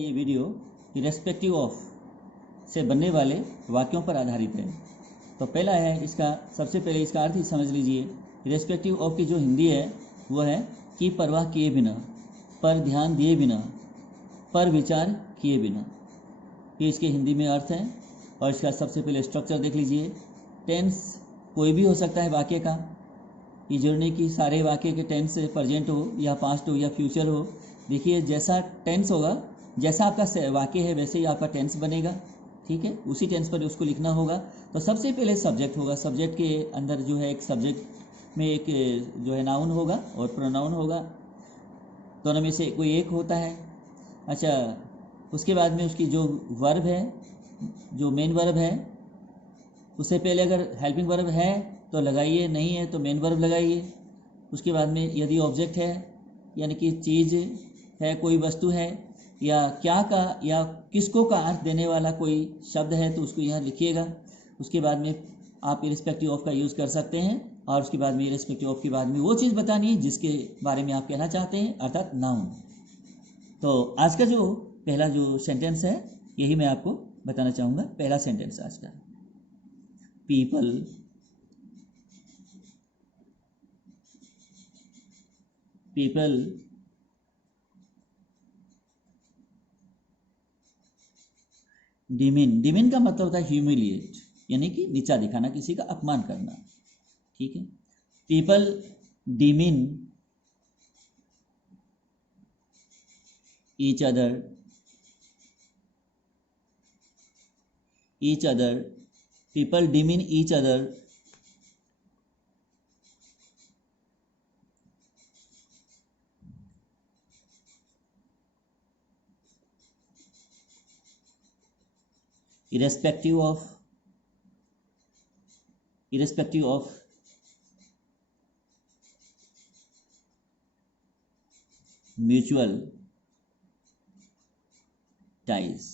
ये video irrespective of से बनने वाले वाक्यों पर आधारित है। तो पहला है इसका, सबसे पहले इसका अर्थ ही समझ लीजिए। इरेस्पेक्टिव ऑफ की जो हिंदी है वो है कि परवाह किए बिना, पर ध्यान दिए बिना, पर विचार किए बिना। ये इसके हिंदी में अर्थ है। और इसका सबसे पहले स्ट्रक्चर देख लीजिए। टेंस कोई भी हो सकता है वाक्य का, ये जरूरी कि सारे वाक्य के टेंस प्रेजेंट हो या पास्ट हो या फ्यूचर हो। देखिए जैसा टेंस होगा, जैसा आपका वाक्य है वैसे ही आपका टेंस बनेगा, ठीक है। उसी टेंस पर उसको लिखना होगा। तो सबसे पहले सब्जेक्ट होगा, सब्जेक्ट के अंदर जो है एक सब्जेक्ट में एक जो है नाउन होगा और प्रोनाउन होगा, दोनों में से कोई एक होता है। अच्छा, उसके बाद में उसकी जो वर्ब है, जो मेन वर्ब है, उससे पहले अगर हेल्पिंग वर्ब है तो लगाइए, नहीं है तो मेन वर्ब लगाइए। उसके बाद में यदि ऑब्जेक्ट है यानी कि चीज़ है, कोई वस्तु है, या क्या का या किसको का अर्थ देने वाला कोई शब्द है तो उसको यहाँ लिखिएगा। उसके बाद में आप इरिस्पेक्टिव ऑफ का यूज़ कर सकते हैं। और उसके बाद में इरिस्पेक्टिव ऑफ के बाद में वो चीज़ बतानी है जिसके बारे में आप कहना चाहते हैं, अर्थात नाउन। तो आज का जो पहला जो सेंटेंस है यही मैं आपको बताना चाहूँगा। पहला सेंटेंस आज का, पीपल डिमिन का मतलब होता है ह्यूमिलिएट, यानी कि नीचा दिखाना, किसी का अपमान करना, ठीक है। People demean each other people demean each other irrespective of mutual ties।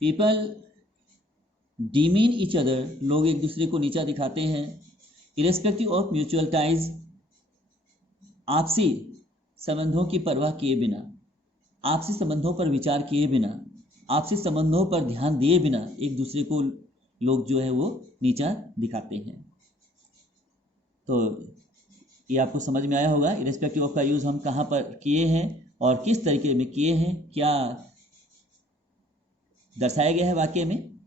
People demean each other, लोग एक दूसरे को नीचा दिखाते हैं। इरेस्पेक्टिव ऑफ म्यूचुअल टाइज, आपसी संबंधों की परवाह किए बिना, आपसी संबंधों पर विचार किए बिना, आपसी संबंधों पर ध्यान दिए बिना एक दूसरे को लोग जो है वो नीचा दिखाते हैं। तो ये आपको समझ में आया होगा। इरेस्पेक्टिव ऑफ का यूज़ हम कहाँ पर किए हैं और किस तरीके में किए हैं, क्या दर्शाया गया है वाक्य में।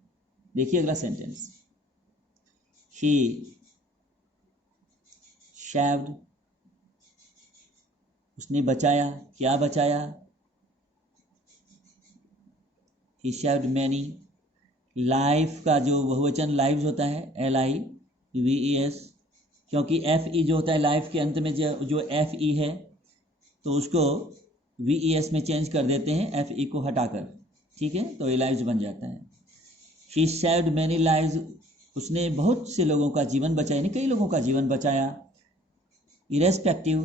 देखिए अगला सेंटेंस, ही शेव्ड, उसने बचाया, क्या बचाया, ही शेव्ड मैनी। लाइफ का जो बहुवचन लाइव्स होता है, LIVES, क्योंकि FE जो होता है लाइफ के अंत में जो FE है तो उसको VES में चेंज कर देते हैं, FE को हटाकर, ठीक है, तो ये लाइव्स बन जाता है। ही सेव्ड मैनी लाइव्स, उसने बहुत से लोगों का जीवन बचाया, यानी कई लोगों का जीवन बचाया। इरेस्पेक्टिव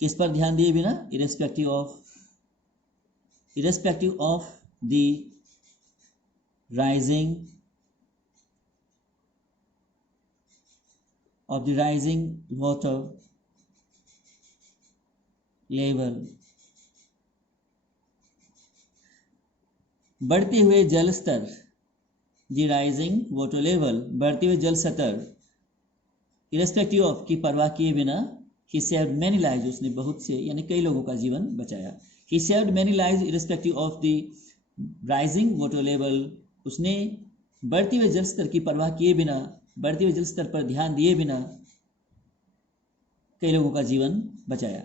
किस पर ध्यान दिए बिना, irrespective of the rising water level, बढ़ते हुए जल स्तर, द राइजिंग वाटर लेवल, बढ़ते हुए जल स्तर। इरेस्पेक्टिव ऑफ की परवाह किए बिना, ही सेव्ड मैनी लाइव्स, उसने बहुत से यानी कई लोगों का जीवन बचाया। He saved many lives irrespective of the rising water level, उसने बढ़ते हुए जल स्तर की परवाह किए बिना, बढ़ते हुए जल स्तर पर ध्यान दिए बिना कई लोगों का जीवन बचाया।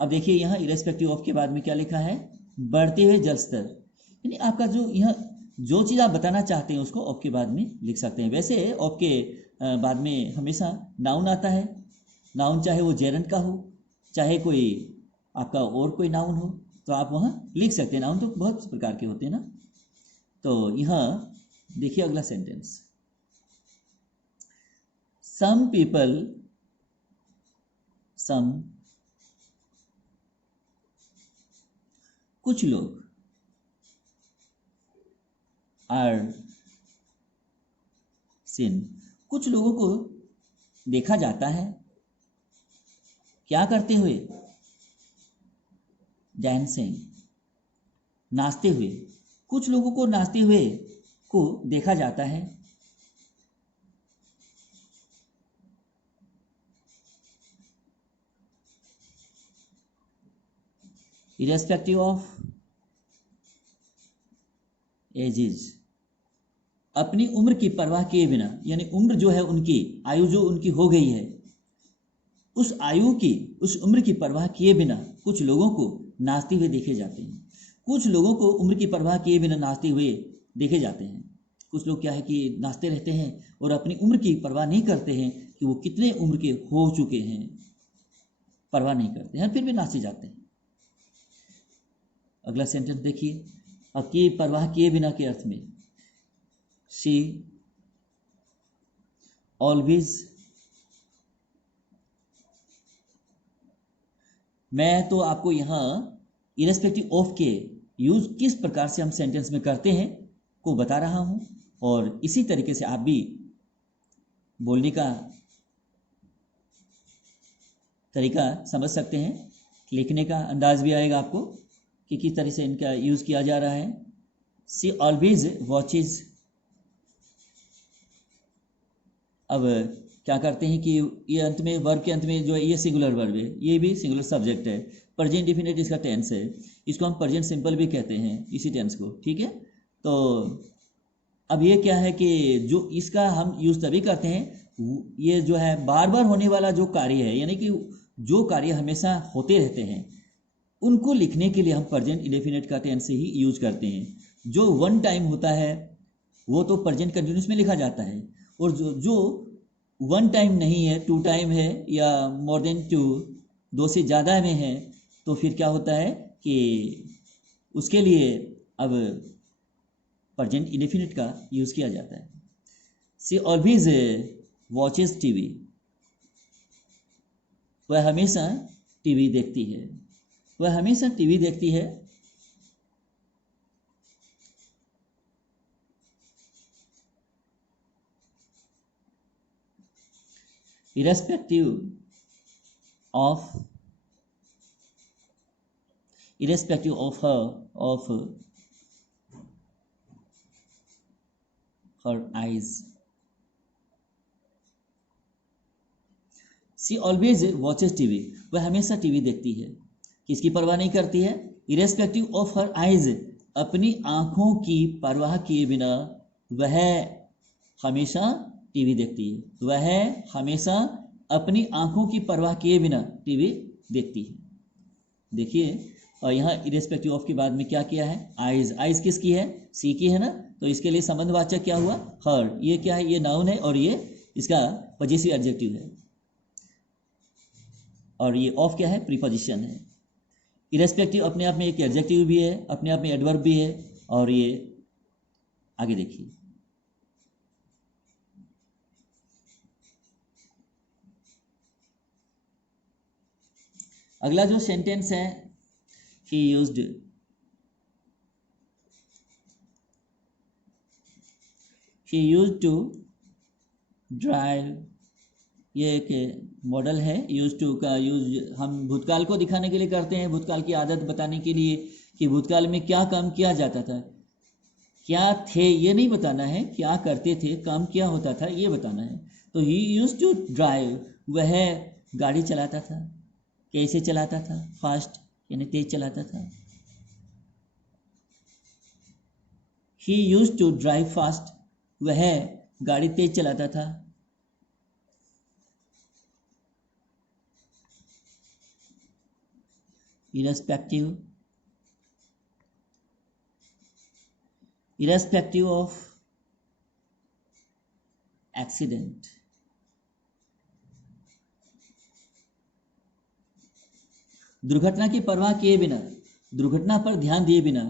अब देखिए यहाँ इरेस्पेक्टिव ऑफ के बाद में क्या लिखा है, बढ़ते हुए जल स्तर, यानी आपका जो यह जो चीज़ आप बताना चाहते हैं उसको ऑफ के बाद में लिख सकते हैं। वैसे ऑफ के बाद में हमेशा नाउन आता है, नाउन चाहे वो जेरंट का हो, चाहे कोई आपका और कोई नाउन हो, तो आप वहाँ लिख सकते हैं। नाउन तो बहुत प्रकार के होते हैं ना। तो यहाँ देखिए अगला सेंटेंस, सम कुछ लोग, आर सीन, कुछ लोगों को देखा जाता है क्या करते हुए, डांसिंग, नाचते हुए, कुछ लोगों को नाचते हुए को देखा जाता है। इरेस्पेक्टिव ऑफ एजेस, अपनी उम्र की परवाह किए बिना, यानी उम्र जो है उनकी, आयु जो उनकी हो गई है, उस आयु की, उस उम्र की परवाह किए बिना कुछ लोगों को नाचते हुए देखे जाते हैं। कुछ लोगों को उम्र की परवाह किए बिना नाचते हुए देखे जाते हैं। कुछ लोग क्या है कि नाचते रहते हैं और अपनी उम्र की परवाह नहीं करते हैं कि वो कितने उम्र के हो चुके हैं, परवाह नहीं करते हैं, फिर भी नाचे जाते हैं। अगला सेंटेंस देखिए, अब की परवाह किए बिना के अर्थ में, शी ऑलवेज, मैं तो आपको यहाँ इरेस्पेक्टिव ऑफ के यूज किस प्रकार से हम सेंटेंस में करते हैं को बता रहा हूं, और इसी तरीके से आप भी बोलने का तरीका समझ सकते हैं, लिखने का अंदाज भी आएगा आपको कि किस तरह से इनका यूज किया जा रहा है। सी ऑलवेज वॉचेज, अब क्या करते हैं कि ये अंत में, वर्ब के अंत में जो है ये सिंगुलर वर्ब है, ये भी सिंगुलर सब्जेक्ट है, प्रेजेंट डिफिनिट इसका टेंस है, इसको हम प्रेजेंट सिंपल भी कहते हैं इसी टेंस को, ठीक है। तो अब ये क्या है कि जो इसका हम यूज तभी करते हैं, ये जो है बार बार होने वाला जो कार्य है, यानी कि जो कार्य हमेशा होते रहते हैं, उनको लिखने के लिए हम प्रेजेंट इंडेफिनिट का टेंस से ही यूज करते हैं। जो वन टाइम होता है वो तो प्रेजेंट कंटिन्यूस में लिखा जाता है, और जो वन टाइम नहीं है, टू टाइम है या मोर देन टू, दो से ज़्यादा में है, तो फिर क्या होता है कि उसके लिए अब प्रेजेंट इंडेफिनिट का यूज़ किया जाता है। सी ऑलवेज वॉचेस टीवी, वह हमेशा टीवी देखती है, वह हमेशा टीवी देखती है। irrespective of her eyes, she always watches TV, वह हमेशा टीवी देखती है, किसकी परवाह नहीं करती है, irrespective of her eyes, अपनी आंखों की परवाह किए बिना वह हमेशा टीवी देखती है, वह हमेशा अपनी आंखों की परवाह किए बिना टीवी देखती है। देखिए, और यहाँ इरेस्पेक्टिव ऑफ के बाद में क्या किया है, आइज, आइज किसकी है, सी की है ना, तो इसके लिए संबंधवाचक क्या हुआ, हर, ये क्या है, ये नाउन है और ये इसका पजेसिव एडजेक्टिव है, और ये ऑफ क्या है, प्रीपोजिशन है। इरेस्पेक्टिव अपने आप में एक एडजेक्टिव भी है, अपने आप में एडवर्ब भी है, और ये आगे देखिए, अगला जो सेंटेंस है, he used to drive, ये एक मॉडल है। यूज टू का यूज हम भूतकाल को दिखाने के लिए करते हैं, भूतकाल की आदत बताने के लिए कि भूतकाल में क्या काम किया जाता था, क्या थे ये नहीं बताना है, क्या करते थे, काम क्या होता था ये बताना है। तो ही यूज टू ड्राइव, वह गाड़ी चलाता था, कैसे चलाता था, फास्ट यानी तेज चलाता था। ही यूज टू ड्राइव फास्ट, वह गाड़ी तेज चलाता था। irrespective of accident, दुर्घटना की परवाह किए बिना, दुर्घटना पर ध्यान दिए बिना,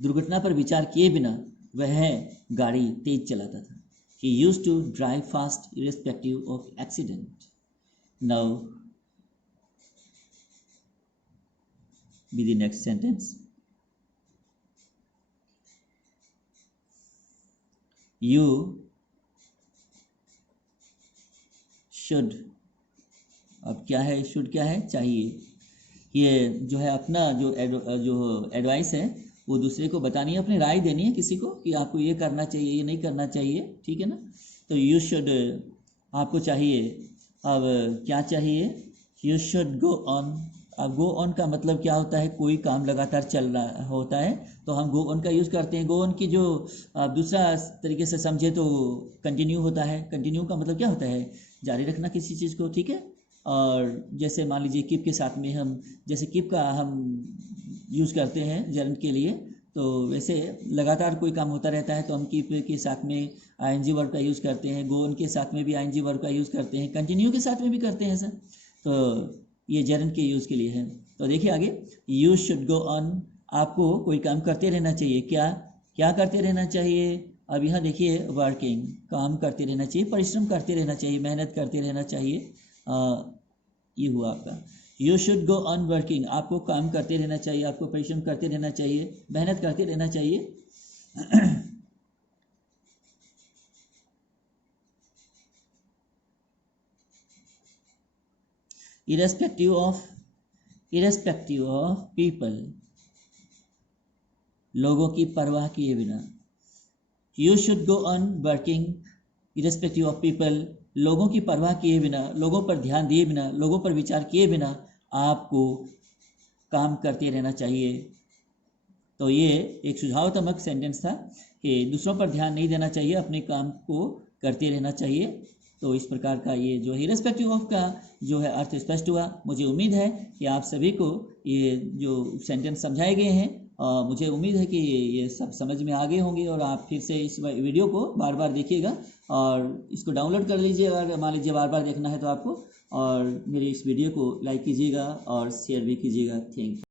दुर्घटना पर विचार किए बिना वह गाड़ी तेज चलाता था। He used to drive fast irrespective of accident. Now be the next sentence. You should, अब क्या है शुड, क्या है चाहिए। ये जो है अपना जो एडवाइस है वो दूसरे को बतानी है, अपनी राय देनी है किसी को कि आपको ये करना चाहिए, ये नहीं करना चाहिए, ठीक है ना। तो यू शुड आपको चाहिए, अब क्या चाहिए, यू शुड गो ऑन। अब गो ऑन का मतलब क्या होता है, कोई काम लगातार चल रहा होता है तो हम गो ऑन का यूज़ करते हैं। गो ऑन की जो आप दूसरा तरीके से समझे तो कंटिन्यू होता है। कंटिन्यू का मतलब क्या होता है, जारी रखना किसी चीज़ को, ठीक है। और जैसे मान लीजिए कीप के साथ में हम, जैसे कीप का हम यूज़ करते हैं जर्नल के लिए, तो वैसे लगातार कोई काम होता रहता है तो हम कीप के साथ में आईएनजी वर्ब का यूज़ करते हैं, गो ऑन के साथ में भी आईएनजी वर्ब का यूज़ करते हैं, कंटिन्यू के साथ में भी करते हैं सर। तो ये जर्नल के यूज़ के लिए है। तो देखिए आगे, यू शुड गो ऑन, आपको कोई काम करते रहना चाहिए। क्या क्या करते रहना चाहिए, अब यहाँ देखिए वर्किंग, काम करते रहना चाहिए, परिश्रम करते रहना चाहिए, मेहनत करते रहना चाहिए। ये हुआ आपका, you should go on working, आपको काम करते रहना चाहिए, आपको परिश्रम करते रहना चाहिए, मेहनत करते रहना चाहिए। irrespective of people, लोगों की परवाह किए बिना। You should go on working irrespective of people, लोगों की परवाह किए बिना, लोगों पर ध्यान दिए बिना, लोगों पर विचार किए बिना आपको काम करते रहना चाहिए। तो ये एक सुझावात्मक सेंटेंस था कि दूसरों पर ध्यान नहीं देना चाहिए, अपने काम को करते रहना चाहिए। तो इस प्रकार का ये जो इररिस्पेक्टिव ऑफ का जो है अर्थ स्पष्ट हुआ। मुझे उम्मीद है कि आप सभी को ये जो सेंटेंस समझाए गए हैं, मुझे उम्मीद है कि ये सब समझ में आ गए होंगे और आप फिर से इस वीडियो को बार बार देखिएगा और इसको डाउनलोड कर लीजिए अगर मान लीजिए बार बार देखना है तो आपको, और मेरी इस वीडियो को लाइक कीजिएगा और शेयर भी कीजिएगा। Thank you.